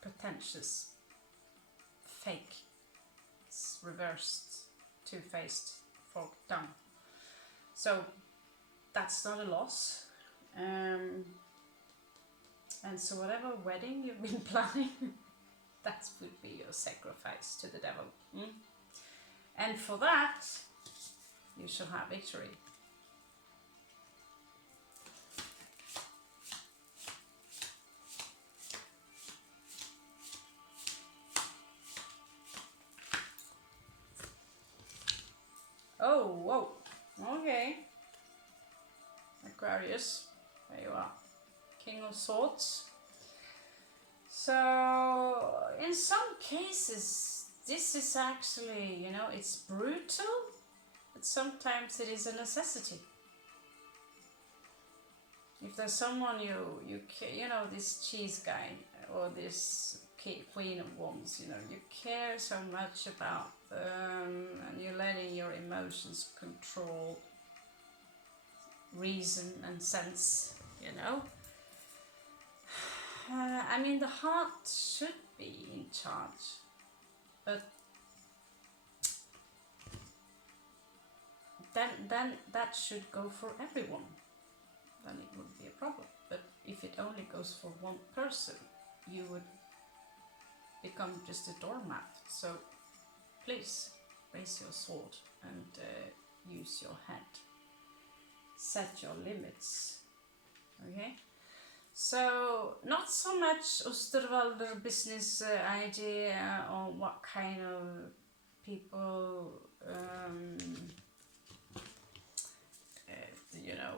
pretentious, fake, it's reversed, two-faced, forked tongue. So that's not a loss. And so whatever wedding you've been planning, that would be your sacrifice to the devil. And for that, you shall have victory. Oh, whoa. Okay. Aquarius, there you are. King of Swords. So, in some cases, this is actually, you know, it's brutal, but sometimes it is a necessity. If there's someone you know, this cheese guy or this Queen of Wands, you know, you care so much about them and you're letting your emotions control reason and sense, you know. I mean, the heart should be in charge, but then that should go for everyone. Then it wouldn't be a problem. But if it only goes for one person, you would become just a doormat. So please raise your sword and use your head. Set your limits. Okay? So not so much Osterwalder business idea on what kind of people you know,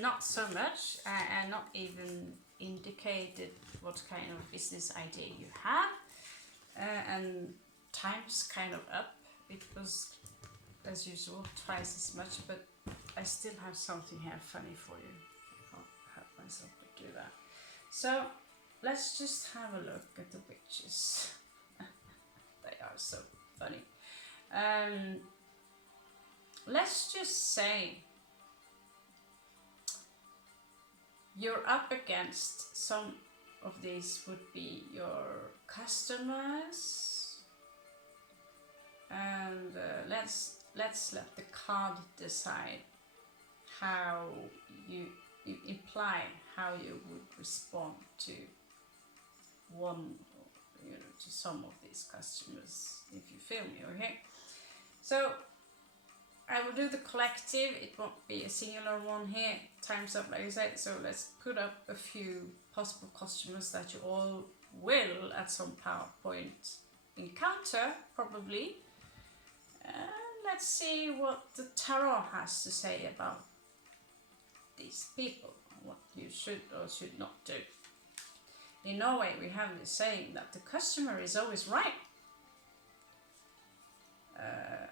not so much, and not even indicated what kind of business idea you have, and time's kind of up. It was, as usual, twice as much, but I still have something here funny for you. I can't help myself but do that. So let's just have a look at the witches. They are so funny. Let's just say you're up against, some of these would be your customers, and let's let the card decide how you imply how you would respond to one, you know, to some of these customers, if you feel me. Okay, so I will do the collective. It won't be a singular one here. Time's up, like I said. So let's put up a few possible customers that you all will at some PowerPoint encounter, probably. Let's see what the tarot has to say about these people, what you should or should not do. In Norway, we have this saying that the customer is always right.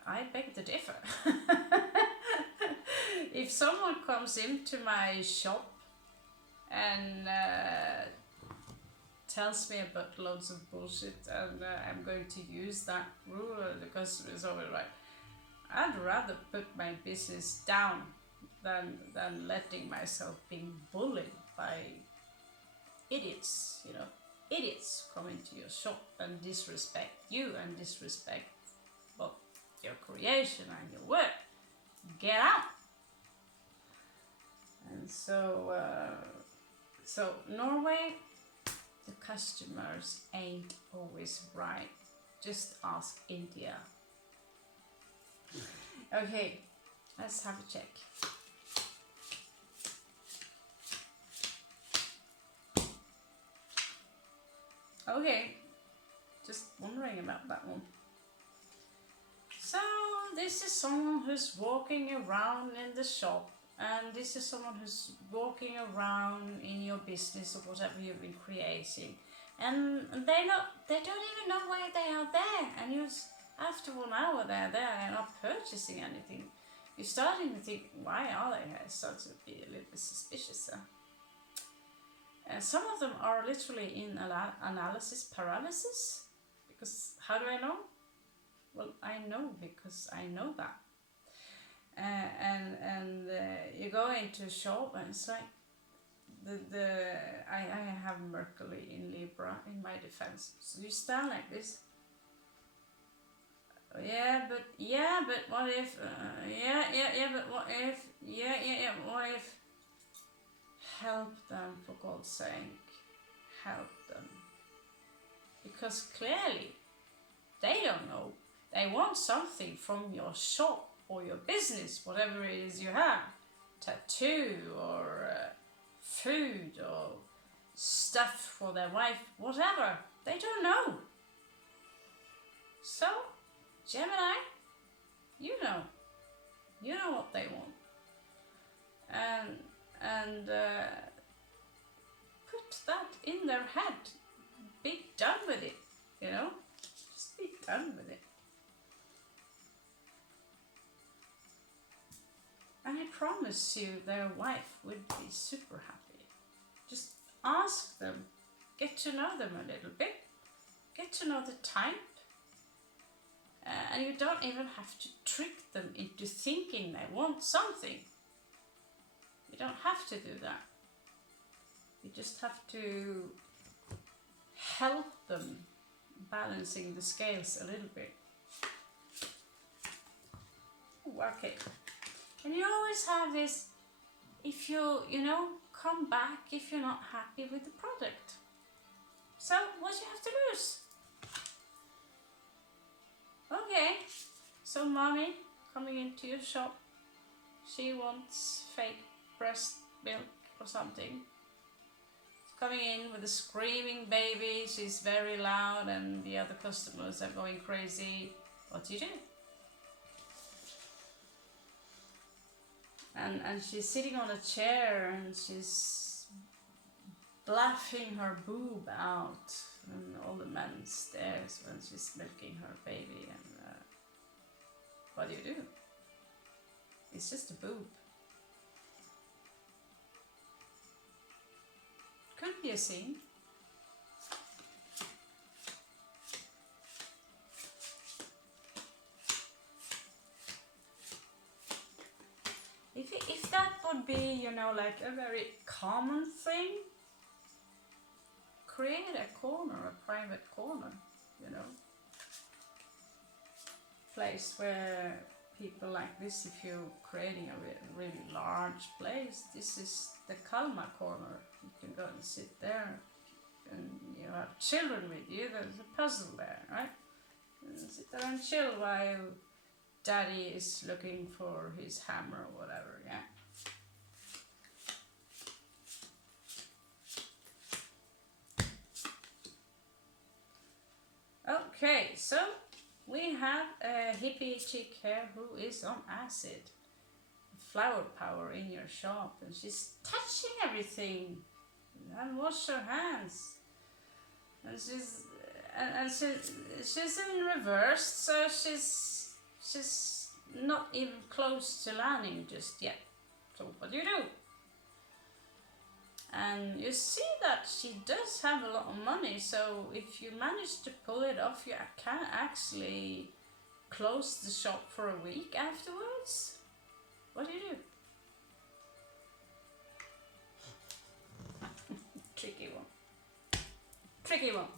I beg to differ. If someone comes into my shop and tells me about loads of bullshit, and I'm going to use that rule, and the customer is always right, I'd rather put my business down than letting myself being bullied by idiots, you know. Idiots come into your shop and disrespect you and disrespect, well, your creation and your work. Get out. And so Norway, the customers ain't always right. Just ask India. Okay, let's have a check. Okay, just wondering about that one. So this is someone who's walking around in the shop, and this is someone who's walking around in your business or whatever you've been creating, and they don't even know why they are there, and after 1 hour they're not purchasing anything. You're starting to think, why are they here? It starts to be a little bit suspicious. Some of them are literally in analysis paralysis, because how do I know? Well, I know because I know that. And you go into a shop and it's like I have Mercury in Libra in my defense. So you stand like this. Yeah, but what if? But what if? What if? Help them, for God's sake. Help them. Because clearly, they don't know. They want something from your shop or your business, whatever it is you have. Tattoo or food or stuff for their wife, whatever. They don't know. So, Gemini, you know what they want. And put that in their head. Be done with it, you know? Just be done with it. And I promise you their wife would be super happy. Just ask them, get to know them a little bit, get to know the type, and you don't even have to trick them into thinking they want something. You don't have to do that. You just have to help them balancing the scales a little bit. Okay. And you always have this, if you come back if you're not happy with the product. So what do you have to lose? Okay, so mommy coming into your shop, she wants fake breast milk or something. Coming in with a screaming baby, she's very loud and the other customers are going crazy. What do you do? And she's sitting on a chair and she's bluffing her boob out, and all the men stares when she's milking her baby. And what do you do? It's just a boob. Could be a scene. If that would be, like a very common thing, create a corner, a private corner, place where people like this, if you're creating a really large place, this is the Kalma corner. You can go and sit there, and you have children with you, there's a puzzle there, right? And sit there and chill while Daddy is looking for his hammer or whatever, yeah. Okay, so we have a hippie chick here who is on acid. Flower power in your shop, and she's touching everything. And wash her hands. And she's in reverse, so she's she's not even close to landing just yet. So what do? And you see that she does have a lot of money, so if you manage to pull it off, you can actually close the shop for a week afterwards. What do? Tricky one. Tricky one.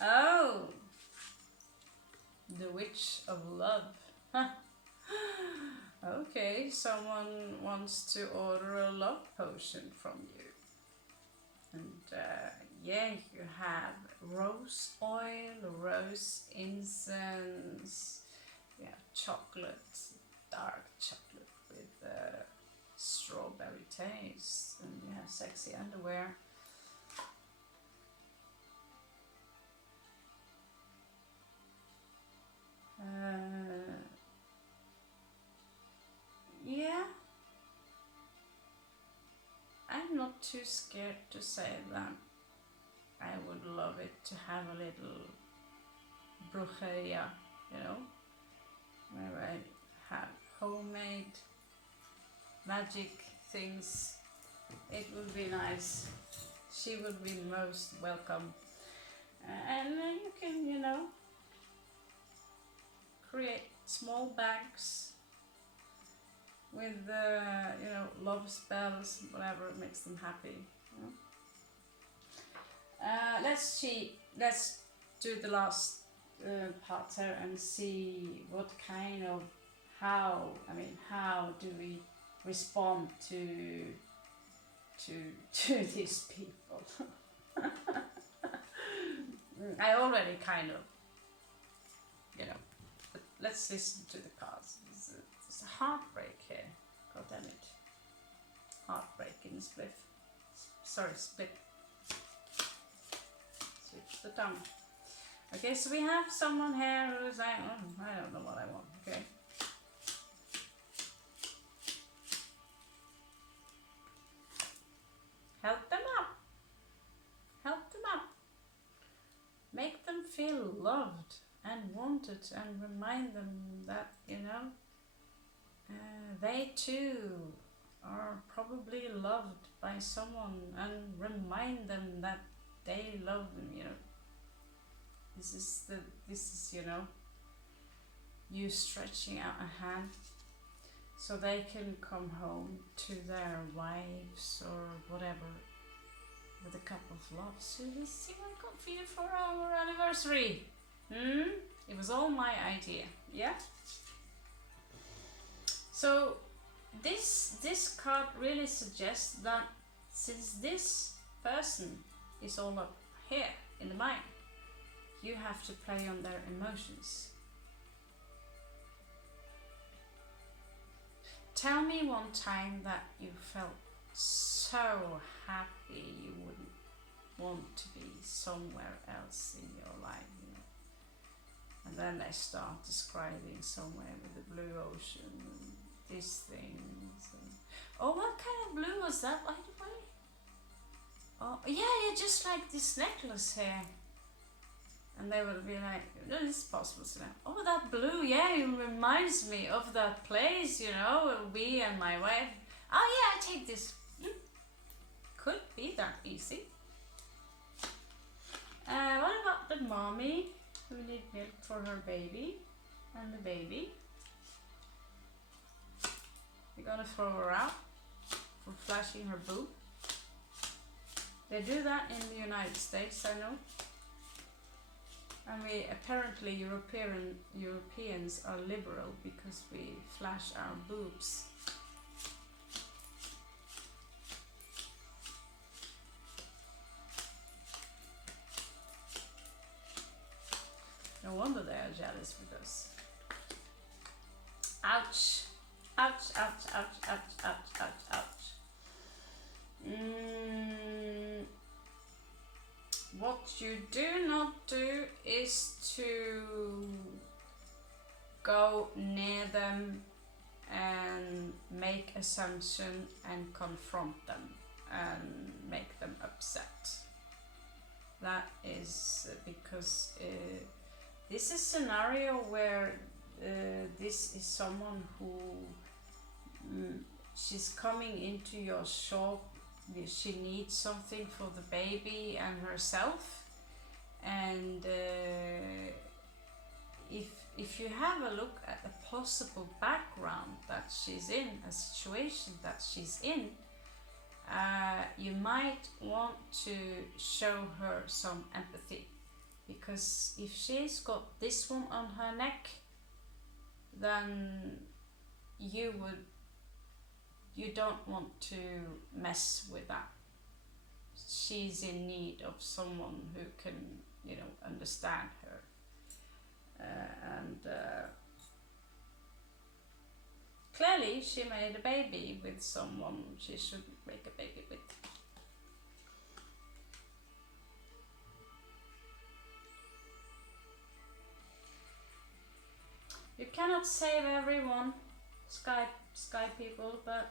Oh, the Witch of Love. Okay, someone wants to order a love potion from you. And yeah, you have rose oil, rose incense, you have chocolate, dark chocolate with strawberry taste, and you have sexy underwear. Yeah, I'm not too scared to say that I would love it to have a little brujeria, you know, where I have homemade magic things. It would be nice. She would be most welcome. And then you can, you know, create small bags with you know, love spells, whatever makes them happy. You know? Let's do the last part here and see what kind of how do we respond to these people. I already kind of, you know, but let's listen to the cards. There's a heartbreak here. God damn it. Heartbreak in split. Sorry, split. Switch the tongue. Okay, so we have someone here who is like, oh, I don't know what I want. Okay. Help them up. Help them up. Make them feel loved and wanted, and remind them that, you know, they too are probably loved by someone, and remind them that they love them, you know. This is, you know, you stretching out a hand so they can come home to their wives or whatever with a cup of love. So let's see what I got for you for our anniversary. It was all my idea, yeah? So this card really suggests that since this person is all up here in the mind, you have to play on their emotions. Tell me one time that you felt so happy you wouldn't want to be somewhere else in your life, you know. And then they start describing somewhere with the blue ocean and these things. And oh, what kind of blue was that, by the way? Oh, yeah, just like this necklace here. And they will be like, no, this is possible to know. Oh, that blue, yeah, it reminds me of that place, you know, we and my wife. Oh yeah, I take this. Could be that easy. What about the mommy who needs milk for her baby? And the baby? You're gonna throw her out for flashing her boob. They do that in the United States, I know. And we apparently Europeans are liberal because we flash our boobs. No wonder they are jealous with us. Ouch! Ouch! Ouch! Ouch! Ouch! Ouch! Ouch! Ouch! What you do not do is to go near them and make assumption and confront them. and make them upset. That is because this is a scenario where this is someone who she's coming into your shop. She needs something for the baby and herself, and if you have a look at the possible background that she's in, a situation that she's in, you might want to show her some empathy, because if she's got this one on her neck, then you don't want to mess with that. She's in need of someone who can, understand her. Clearly she made a baby with someone she shouldn't make a baby with. You cannot save everyone, sky people, but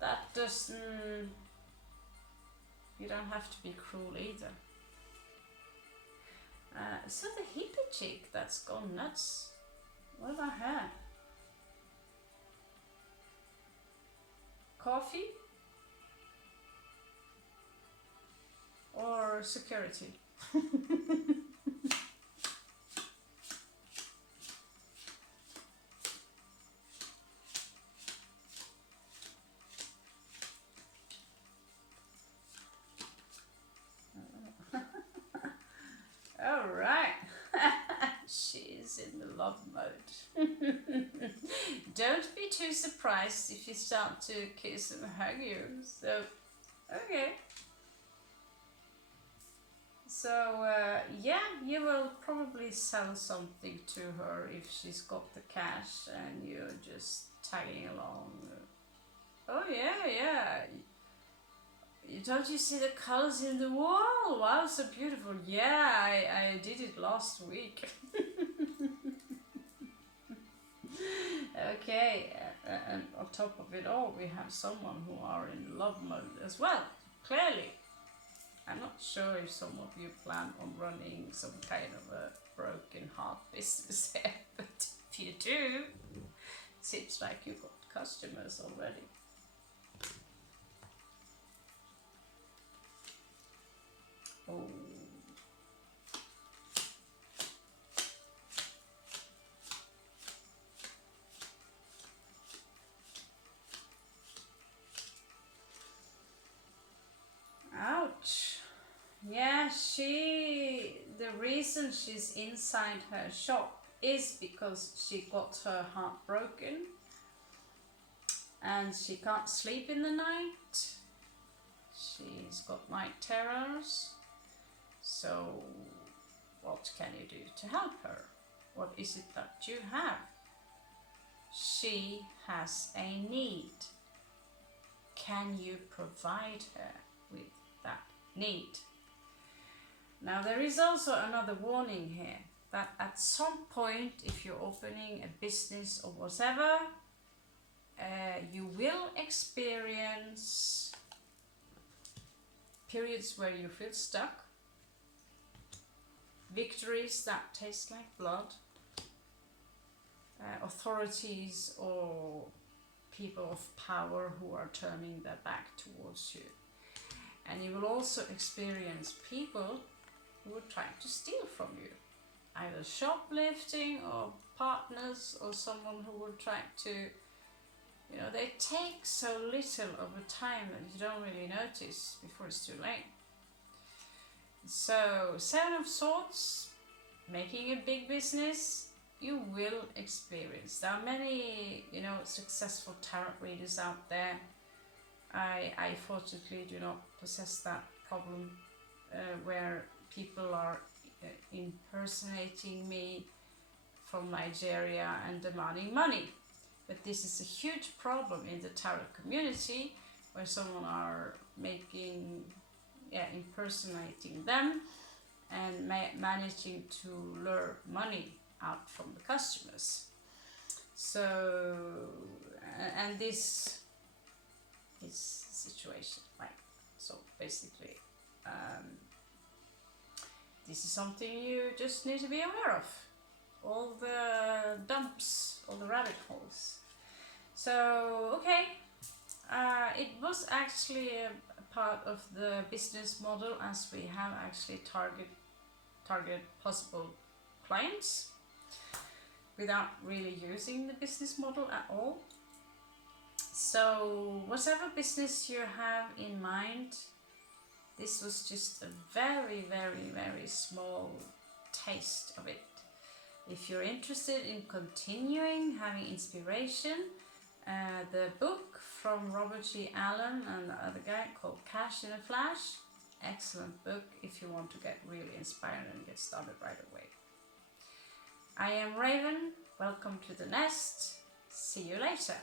that doesn't. You don't have to be cruel either. So the hippie chick that's gone nuts. What about her? Coffee? Or security? Alright. She's in the love mode. Don't be too surprised if you start to kiss and hug you. So, okay. So, yeah, you will probably sell something to her if she's got the cash and you're just tagging along. Oh, yeah. Don't you see the colors in the wall? Wow, so beautiful. Yeah, I did it last week. Okay, and on top of it all, we have someone who are in love mode as well, clearly. I'm not sure if some of you plan on running some kind of a broken heart business here, but if you do, seems like you've got customers already. Oh. Ouch. Yeah, the reason she's inside her shop is because she got her heart broken and she can't sleep in the night. She's got night terrors. So what can you do to help her? What is it that you have? She has a need. Can you provide her with that need? Now there is also another warning here, that at some point, if you're opening a business or whatever, you will experience periods where you feel stuck, victories that taste like blood, authorities or people of power who are turning their back towards you. And you will also experience people who are trying to steal from you, either shoplifting or partners or someone who will try to, they take so little of a time that you don't really notice before it's too late. So, Seven of Swords, making a big business, you will experience. There are many, successful tarot readers out there. I fortunately do not possess that problem where people are impersonating me from Nigeria and demanding money. But this is a huge problem in the tarot community, where someone are impersonating them and managing to lure money out from the customers. So, and this is the situation, right? So basically, this is something you just need to be aware of. All the dumps, all the rabbit holes. So, okay, it was actually a part of the business model, as we have actually target possible clients without really using the business model at all. So whatever business you have in mind, this was just a very, very, very small taste of it. If you're interested in continuing having inspiration, the book from Robert G. Allen and the other guy called Cash in a Flash, excellent book if you want to get really inspired and get started right away. I am Raven, welcome to the nest, see you later.